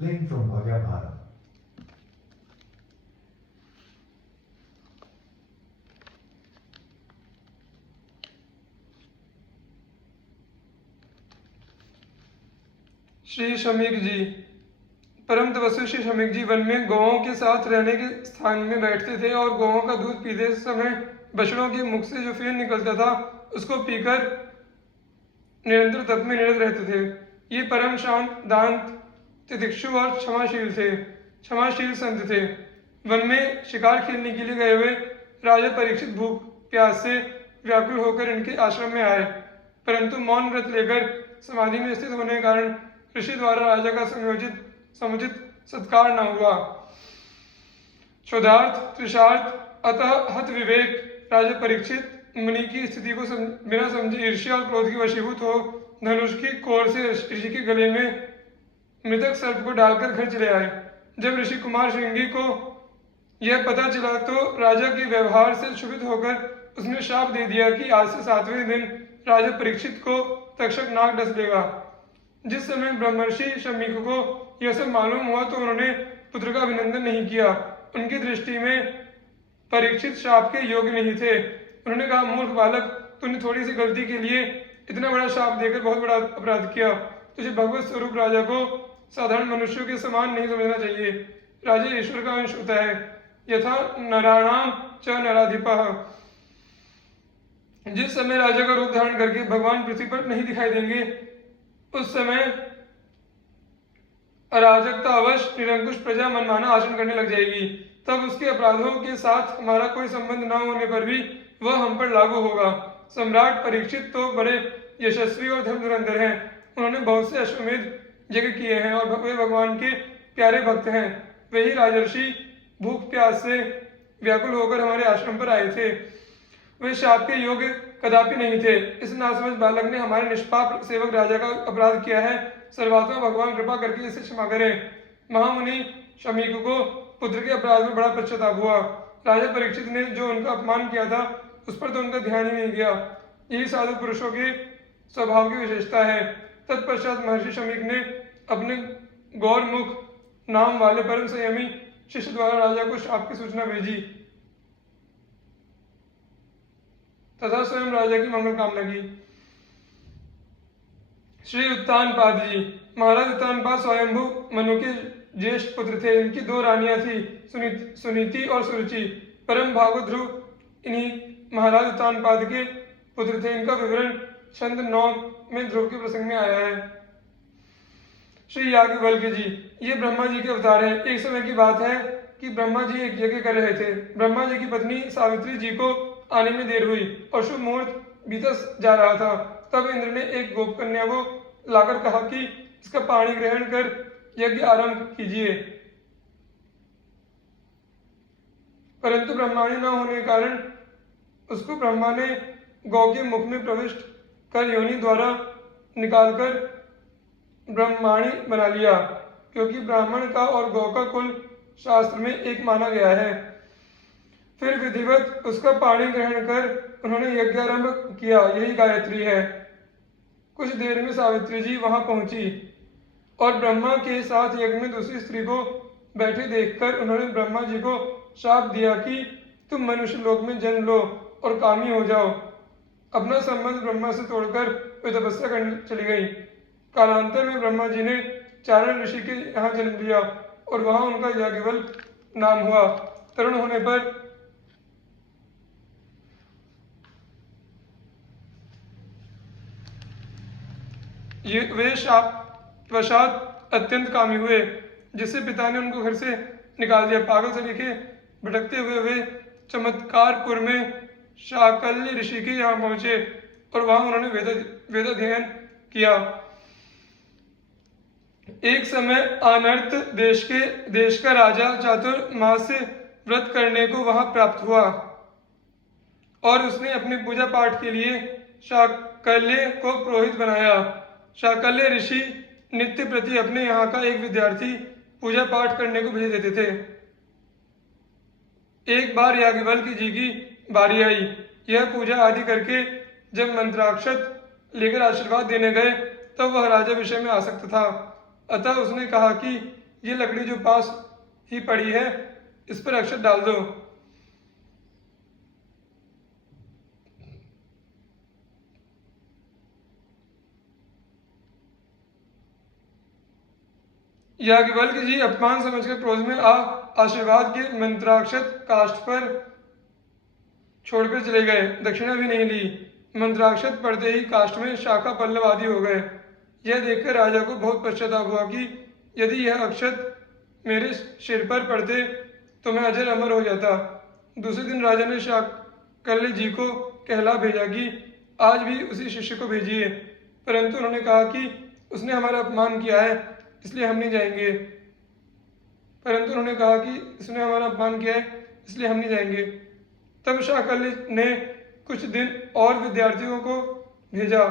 Link from Bhagya Bharat. Shri Shamik जी। परम तपस्वी श्री शमीक जी one में गौओं के साथ रहने के स्थान में बैठते थे और गौओं का दूध पीते समय बछड़ों के मुख से जो फेन निकलता था उसको पीकर निरंतर तप में निरत रहते थे। ये परम शांत, दांत, तितिक्षु और क्षमाशील संत थे। वन में शिकार खेलने के लिए गए हुए राजा परीक्षित भूख प्यास से व्याकुल होकर इनके आश्रम में आए, परंतु मौन व्रत लेकर समाधि में स्थित होने के कारण ऋषि द्वारा राजा का समुचित सत्कार न हुआ। क्षुधार्थ, तृषार्थ, अतः हत विवेक राजा परीक्षित मुनि की स्थिति को बिना समझे ईर्ष्या और क्रोध के वशीभूत हो धनुष की कोर से ऋषि के गले में मृतक सर्प को डालकर घर चले आए। जब ऋषि कुमार श्रृंगी को यह पता चला तो राजा के व्यवहार से क्षुभित होकर उसने शाप दे दिया कि आज से 7वें दिन राजा परीक्षित को तक्षक नाग डस लेगा। जिस समय ब्रह्मर्षि शमीक को यह सब मालूम हुआ तो उन्होंने पुत्र का अभिनंदन नहीं किया। उनकी दृष्टि में परीक्षित शाप के योग्य नहीं थे। उन्होंने कहा, मूर्ख बालक, तूने थोड़ी सी गलती के लिए इतना बड़ा शाप देकर बहुत बड़ा अपराध किया। तुझे भगवत स्वरूप राजा को साधारण मनुष्यों के समान नहीं समझना चाहिए। राजा ईश्वर का अंश होता है, यथा नराणाम च नराधिपः। जिस समय राजा का रूप धारण करके भगवान पृथ्वी पर नहीं दिखाई देंगे उस समय अराजकता अवश्य निरंकुश प्रजा मनमाना आचरण करने लग जाएगी। तब उसके अपराधों के साथ हमारा कोई संबंध न होने पर भी वह हम पर लागू होगा। सम्राट परीक्षित तो बड़े यशस्वी और धर्मधुरंधर हैं। उन्होंने बहुत से अश्वमेध यज्ञ किए हैं और वे भगवान के प्यारे भक्त हैं। वही राजर्षि भूख प्यास से व्याकुल होकर हमारे आश्रम पर आए थे। वे शाप के योग्य कदापि नहीं थे। इस नासमझ बालक ने हमारे निष्पाप सेवक राजा का अपराध किया है। सर्वात्मा भगवान कृपा करके इसे क्षमा करें। महामुनि शमीक को पुत्र के अपराध में बड़ा पश्चाताप हुआ। राजा परीक्षित ने जो उनका अपमान किया था उस पर तो उनका ध्यान ही नहीं गया। यही साधु पुरुषों के स्वभाव की विशेषता है। तत्पश्चात महर्षि शमीक ने अपने गौरमुख नाम वाले परम संयमी शिष्य द्वारा राजा को शाप की सूचना भेजी तथा स्वयं राजा की मंगल कामना की। श्री उत्तानपाद जी। महाराज उत्तानपाद स्वयंभू मनु के ज्येष्ठ पुत्र थे। इनकी 2 रानियां थी, सुनीति और सुरुचि। परम भागवत ध्रुव इन्हीं महाराज उत्तानपाद के पुत्र थे। इनका विवरण छंद 9 में ध्रुव के प्रसंग में आया है। श्री याज्ञवल्क्य जी। ये ब्रह्मा जी के अवतार हैं। एक समय की बात है कि ब्रह्मा जी एक यज्ञ कर रहे थे। ब्रह्मा जी की पत्नी सावित्री जी को आने में देर हुई और शुभ मुहूर्त बीता जा रहा था। तब इंद्र ने एक गोप कन्या को लाकर कहा कि इसका पाणी ग्रहण कर यज्ञ आरंभ कीजिए, परंतु ब्रह्माणी न होने के कारण उसको ब्रह्मा ने गौ के मुख में प्रविष्ट कर योनि द्वारा निकालकर ब्रह्माणी बना लिया, क्योंकि ब्राह्मण का और गौ का कुल शास्त्र में एक माना गया है। फिर विधिवत उसका पाणी ग्रहण कर उन्होंने यज्ञारंभ किया। यही गायत्री है। कुछ देर में सावित्री जी वहां पहुंची और ब्रह्मा के साथ यज्ञ में दूसरी स्त्री को बैठे देखकर उन्होंने ब्रह्मा जी को शाप दिया कि तुम मनुष्य लोक में जन्म लो और कामी हो जाओ। अपना संबंध ब्रह्मा से तोड़कर वे तपस्या करने चली गई। कालांतर में ब्रह्मा जी ने चारण ऋषि के यहाँ जन्म लिया और वहां उनका याज्ञवल्क्य नाम हुआ। तरुण होने पर वे शापवशात अत्यंत कामी हुए, जिससे पिता ने उनको घर से निकाल दिया। पागल से लिखे भटकते हुए वे चमत्कारपुर में शाकल्य ऋषि के यहाँ पहुंचे और वहां उन्होंने वेदाध्ययन किया। एक समय अनर्त देश का राजा चातुर्मास्य व्रत करने को वहां प्राप्त हुआ और उसने अपने पूजा पाठ के लिए शाकल्य को पुरोहित बनाया। शाकल्य ऋषि नित्य प्रति अपने यहाँ का एक विद्यार्थी पूजा पाठ करने को भेज देते थे। एक बार याज्ञवल्क्य जी की बारी आई। यह पूजा आदि करके जब मंत्राक्षत लेकर आशीर्वाद देने गए तब वह राजा विषय में आसक्त था। अतः उसने कहा कि ये लकड़ी जो पास ही पड़ी है इस पर अक्षत डाल दो। याज्ञवल्क्य जी अपमान समझकर क्रोध में आशीर्वाद के मंत्राक्षत काष्ठ पर छोड़कर चले गए, दक्षिणा भी नहीं ली। मंत्राक्षत पड़ते ही काष्ठ में शाखा पल्लव आदि हो गए। यह देखकर राजा को बहुत पश्चाताप हुआ कि यदि यह अक्षत मेरे सिर पर पड़ते तो मैं अजर अमर हो जाता। दूसरे दिन राजा ने शाकल्य जी को कहला भेजा कि आज भी उसी शिष्य को भेजिए, परंतु उन्होंने कहा कि उसने हमारा अपमान किया है इसलिए हम नहीं जाएंगे। इसलिए हम नहीं जाएंगे। तब शाकल्य ने कुछ दिन और विद्यार्थियों को भेजा।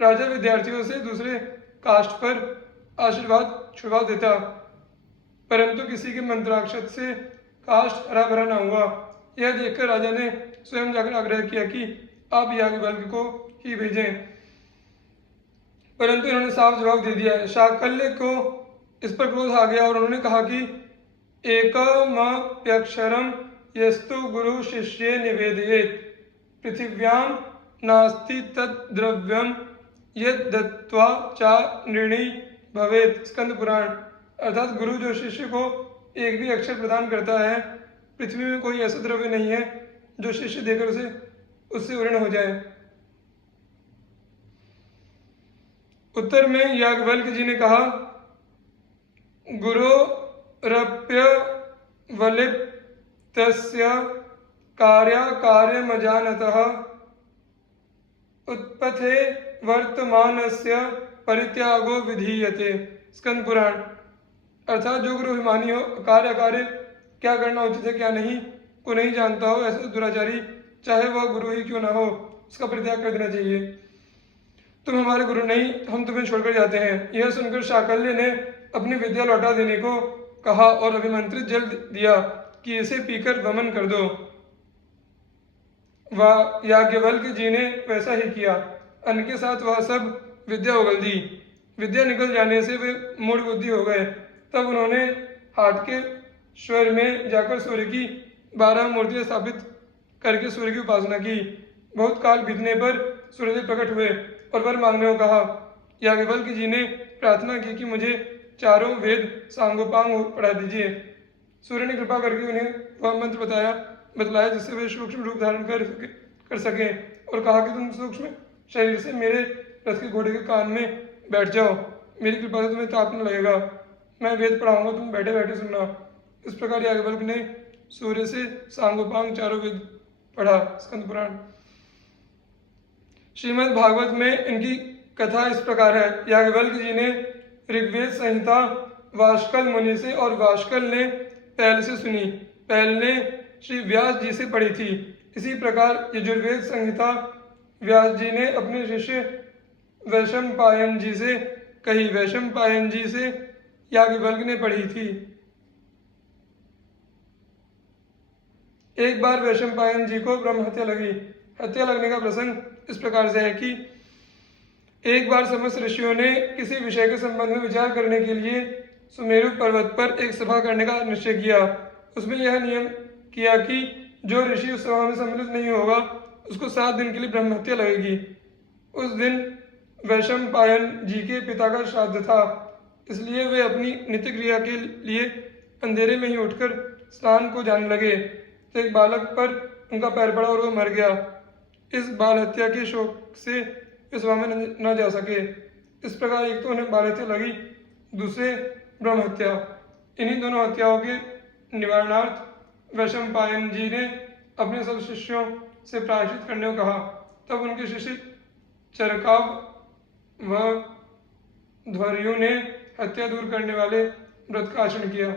राजा विद्यार्थियों से दूसरे काष्ठ पर आशीर्वाद छुड़वा देता, परंतु किसी के मंत्राक्षत से काष्ठ हरा भरा न हुआ। यह देखकर राजा ने स्वयं जाकर आग्रह किया कि आप याज्ञवल्क्य को ही भेजें, परंतु इन्होंने साफ जवाब दे दिया। शाकल्य को इस पर क्रोध आ गया और उन्होंने कहा कि एकमप्यक्षरम यस्तु गुरु शिष्ये निवेदयेत् पृथिव्याम नास्ति तद्द्रव्यम यद् दत्त्वा चा नृणी भवेत्। स्कंद पुराण। अर्थात गुरु जो शिष्य को एक भी अक्षर प्रदान करता है, पृथ्वी में कोई ऐसा द्रव्य नहीं है जो शिष्य देकर उससे ऋण हो जाए। उत्तर में याज्ञवल्क्य जी ने कहा, गुरु रप्य वलिप्तस्य कार्यमजानतः उत्पथे वर्तमानस्य परित्यागो विधीयते। स्कंद पुराण। अर्थात जो गुरु अभिमानी हो, कार्य अकार्य क्या करना उचित है क्या नहीं को नहीं जानता हो, ऐसे दुराचारी चाहे वह गुरु ही क्यों ना हो, उसका परित्याग कर देना चाहिए। तुम हमारे गुरु नहीं, हम तुम्हें छोड़कर जाते हैं। यह सुनकर शाकल्य ने अपनी विद्या लौटा देने को कहा और अभिमंत्रित जल दिया कि इसे पीकर वमन कर दो। याज्ञवल्क्य जी ने वैसा ही किया। अन्न के साथ वह सब विद्या उगल दी। विद्या निकल जाने से वे मूढ़ बुद्धि हो गए। तब उन्होंने हाट के स्वर में जाकर सूर्य की 12 मूर्तियां स्थापित करके सूर्य की उपासना की। बहुत काल बीतने पर सूर्यदेव प्रकट हुए और वर मांगने को कहा। याज्ञवल्क्य जी ने प्रार्थना की कि मुझे चारों वेद सांगोपांग पढ़ा दीजिए। सूर्य ने कृपा करके उन्हें वह मंत्र बतलाया जिससे वे सूक्ष्म रूप धारण कर सकें और कहा कि तुम सूक्ष्म शरीर से मेरे रथ के घोड़े के कान में बैठ जाओ, मेरी कृपा से तुम्हें ताप न लगेगा। मैं वेद पढ़ाऊंगा, तुम बैठे बैठे सुनना। इस प्रकार याज्ञवल्क्य ने सूर्य से सांगोपांग चारों वेद पढ़ा। स्कंद पुराण। श्रीमद् भागवत में इनकी कथा इस प्रकार है। याज्ञवल्क्य जी ने ऋग्वेद संहिता वाष्कल मुनि से और वाष्कल ने पैल से सुनी। पैल ने श्री व्यास जी से पढ़ी थी। इसी प्रकार यजुर्वेद संहिता व्यास जी ने अपने शिष्य वैशंपायन जी से कही। वैशंपायन जी से याज्ञवल्क्य ने पढ़ी थी। एक बार वैशंपायन जी को ब्रह्म हत्या लगी। हत्या लगने का प्रसंग इस प्रकार से है कि एक बार समस्त ऋषियों ने किसी विषय के संबंध में विचार करने के लिए सुमेरु पर्वत पर एक सभा करने का निश्चय किया। उसमें यह नियम किया कि जो ऋषि उस सभा में सम्मिलित नहीं होगा उसको 7 दिन के लिए ब्रह्म हत्या लगेगी। उस दिन वैशंपायन जी के पिता का श्राद्ध था, इसलिए वे अपनी नित्य क्रिया के लिए अंधेरे में ही उठकर स्नान को जाने लगे तो एक बालक पर उनका पैर पड़ा और वह मर गया। इस बाल हत्या के शोक से वे सभा में न जा सके। इस प्रकार एक तो उन्हें बाल हत्या लगी, दूसरे ब्रह्म हत्या। इन्हीं दोनों हत्याओं के निवारणार्थ वैशंपायन जी ने अपने सब शिष्यों से प्रायश्चित करने को कहा। तब उनके शिष्य चरकाव व ध्वर्यु ने हत्या दूर करने वाले व्रत का आचरण किया।